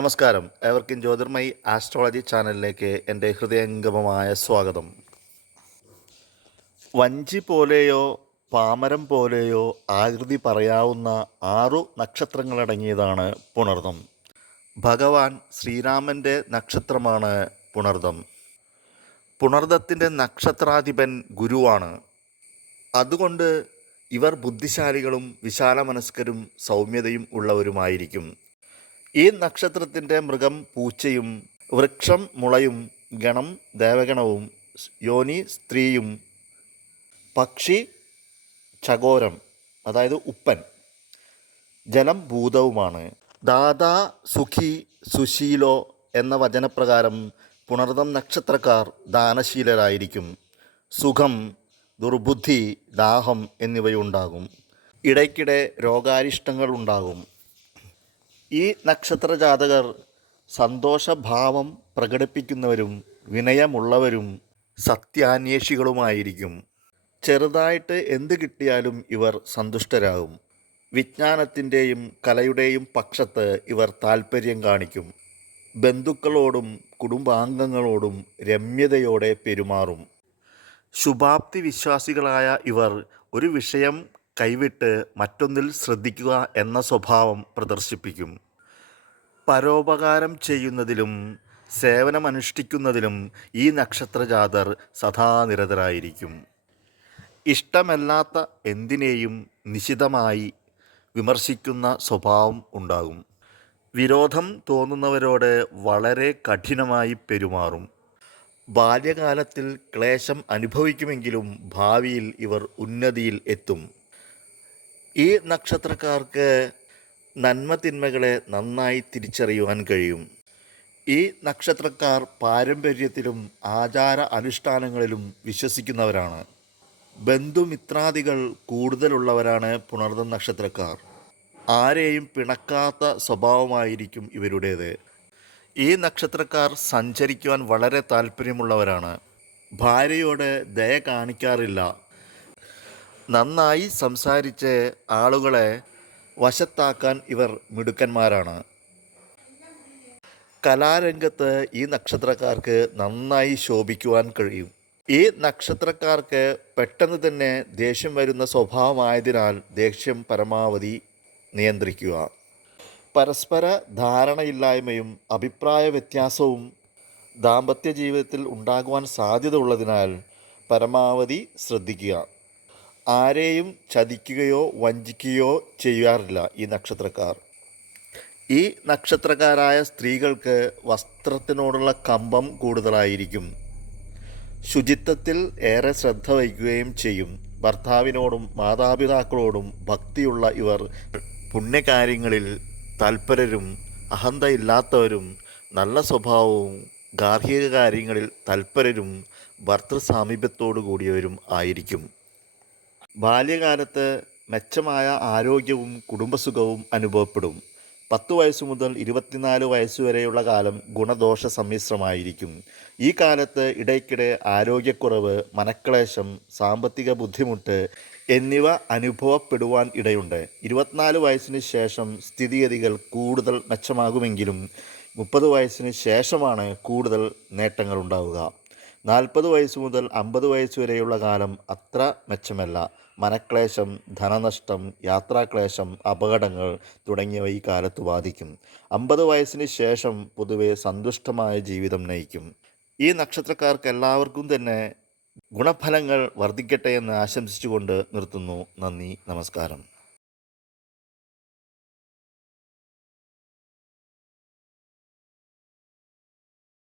നമസ്കാരം. ഏവർക്കും ജ്യോതിർമയി ആസ്ട്രോളജി ചാനലിലേക്ക് എന്റെ ഹൃദയംഗമമായ സ്വാഗതം. വഞ്ചി പോലെയോ പാമരം പോലെയോ ആകൃതി പറയാവുന്ന ആറു നക്ഷത്രങ്ങളടങ്ങിയതാണ് പുണർദം. ഭഗവാൻ ശ്രീരാമന്റെ നക്ഷത്രമാണ് പുണർദം. പുണർദത്തിന്റെ നക്ഷത്രാധിപൻ ഗുരുവാണ്. അതുകൊണ്ട് ഇവർ ബുദ്ധിശാലികളും വിശാലമനസ്കരും സൗമ്യതയും ഉള്ളവരുമായിരിക്കും. ഈ നക്ഷത്രത്തിന്റെ മൃഗം പൂച്ചയും വൃക്ഷം മുളയും ഗണം ദേവഗണവും യോനി സ്ത്രീയും പക്ഷി ചകോരം അതായത് ഉപ്പൻ ജലം ഭൂതവുമാണ്. ദാദാ സുഖി സുശീലോ എന്ന വചനപ്രകാരം പുണർതം നക്ഷത്രക്കാർ ദാനശീലരായിരിക്കും. സുഖം ദുർബുദ്ധി ദാഹം എന്നിവയുണ്ടാകും. ഇടയ്ക്കിടെ രോഗാരിഷ്ടങ്ങൾ ഉണ്ടാകും ഈ നക്ഷത്ര ജാതകർ സന്തോഷഭാവം പ്രകടിപ്പിക്കുന്നവരും വിനയമുള്ളവരും സത്യാന്വേഷികളുമായിരിക്കും. ചെറുതായിട്ട് എന്ത് കിട്ടിയാലും ഇവർ സന്തുഷ്ടരാകും. വിജ്ഞാനത്തിന്റെയും കലയുടെയും പക്ഷത്ത് ഇവർ താൽപ്പര്യം കാണിക്കും. ബന്ധുക്കളോടും കുടുംബാംഗങ്ങളോടും രമ്യതയോടെ പെരുമാറും. ശുഭാപ്തി വിശ്വാസികളായ ഇവർ ഒരു വിഷയം കൈവിട്ട് മറ്റൊന്നിൽ ശ്രദ്ധിക്കുക എന്ന സ്വഭാവം പ്രദർശിപ്പിക്കും. പരോപകാരം ചെയ്യുന്നതിലും സേവനമനുഷ്ഠിക്കുന്നതിലും ഈ നക്ഷത്രജാതർ സദാനിരതരായിരിക്കും ഇഷ്ടമല്ലാത്ത എന്തിനേയും നിശിതമായി വിമർശിക്കുന്ന സ്വഭാവം ഉണ്ടാകും. വിരോധം തോന്നുന്നവരോട് വളരെ കഠിനമായി പെരുമാറും. ബാല്യകാലത്തിൽ ക്ലേശം അനുഭവിക്കുമെങ്കിലും ഭാവിയിൽ ഇവർ ഉന്നതിയിൽ എത്തും. ഈ നക്ഷത്രക്കാർക്ക് നന്മ തിന്മകളെ നന്നായി തിരിച്ചറിയുവാൻ കഴിയും. ഈ നക്ഷത്രക്കാർ പാരമ്പര്യത്തിലും ആചാര അനുഷ്ഠാനങ്ങളിലും വിശ്വസിക്കുന്നവരാണ്. ബന്ധുമിത്രാദികൾ കൂടുതലുള്ളവരാണ് പുണർദം നക്ഷത്രക്കാർ. ആരെയും പിണക്കാത്ത സ്വഭാവമായിരിക്കും ഇവരുടേത്. ഈ നക്ഷത്രക്കാർ സഞ്ചരിക്കുവാൻ വളരെ താല്പര്യമുള്ളവരാണ്. ഭാര്യയോട് ദയ കാണിക്കാറില്ല. നന്നായി സംസാരിച്ച് ആളുകളെ വശത്താക്കാൻ ഇവർ മിടുക്കന്മാരാണ്. കലാരംഗത്ത് ഈ നക്ഷത്രക്കാർക്ക് നന്നായി ശോഭിക്കുവാൻ കഴിയും. ഈ നക്ഷത്രക്കാർക്ക് പെട്ടെന്ന് തന്നെ ദേഷ്യം വരുന്ന സ്വഭാവമായതിനാൽ ദേഷ്യം പരമാവധി നിയന്ത്രിക്കുക. പരസ്പര ധാരണയില്ലായ്മയും അഭിപ്രായ വ്യത്യാസവും ദാമ്പത്യ ജീവിതത്തിൽ ഉണ്ടാകുവാൻ സാധ്യത ഉള്ളതിനാൽ പരമാവധി ശ്രദ്ധിക്കുക. ആരെയും ചതിക്കുകയോ വഞ്ചിക്കുകയോ ചെയ്യാറില്ല ഈ നക്ഷത്രക്കാർ. ഈ നക്ഷത്രക്കാരായ സ്ത്രീകൾക്ക് വസ്ത്രത്തിനോടുള്ള കമ്പം കൂടുതലായിരിക്കും. ശുചിത്വത്തിൽ ഏറെ ശ്രദ്ധ വയ്ക്കുകയും ചെയ്യും. ഭർത്താവിനോടും മാതാപിതാക്കളോടും ഭക്തിയുള്ള ഇവർ പുണ്യകാര്യങ്ങളിൽ തൽപരരും അഹന്തയില്ലാത്തവരും നല്ല സ്വഭാവവും ഗാർഹിക കാര്യങ്ങളിൽ തൽപരരും ഭർത്തൃസാമീപ്യത്തോടു കൂടിയവരും ആയിരിക്കും. ബാല്യകാലത്ത് മെച്ചമായ ആരോഗ്യവും കുടുംബസുഖവും അനുഭവപ്പെടും. പത്ത് വയസ്സ് മുതൽ ഇരുപത്തിനാല് വയസ്സ് വരെയുള്ള കാലം ഗുണദോഷ സമ്മിശ്രമായിരിക്കും. ഈ കാലത്ത് ഇടയ്ക്കിടെ ആരോഗ്യക്കുറവ് മനക്ലേശം സാമ്പത്തിക ബുദ്ധിമുട്ട് എന്നിവ അനുഭവപ്പെടുവാൻ ഇടയുണ്ട്. ഇരുപത്തിനാല് വയസ്സിന് ശേഷം സ്ഥിതിഗതികൾ കൂടുതൽ മെച്ചമാകുമെങ്കിലും മുപ്പത് വയസ്സിന് ശേഷമാണ് കൂടുതൽ നേട്ടങ്ങൾ ഉണ്ടാവുക നാൽപ്പത് വയസ്സ് മുതൽ അമ്പത് വയസ്സ് വരെയുള്ള കാലം അത്ര മെച്ചമല്ല. മനക്ലേശം ധനനഷ്ടം യാത്രാക്ലേശം അപകടങ്ങൾ തുടങ്ങിയവ ഈ കാലത്ത് ബാധിക്കും. അമ്പത് വയസ്സിന് ശേഷം പൊതുവെ സന്തുഷ്ടമായ ജീവിതം നയിക്കും. ഈ നക്ഷത്രക്കാർക്ക് എല്ലാവർക്കും തന്നെ ഗുണഫലങ്ങൾ വർദ്ധിക്കട്ടെ എന്ന് ആശംസിച്ചുകൊണ്ട് നിർത്തുന്നു. നന്ദി നമസ്കാരം.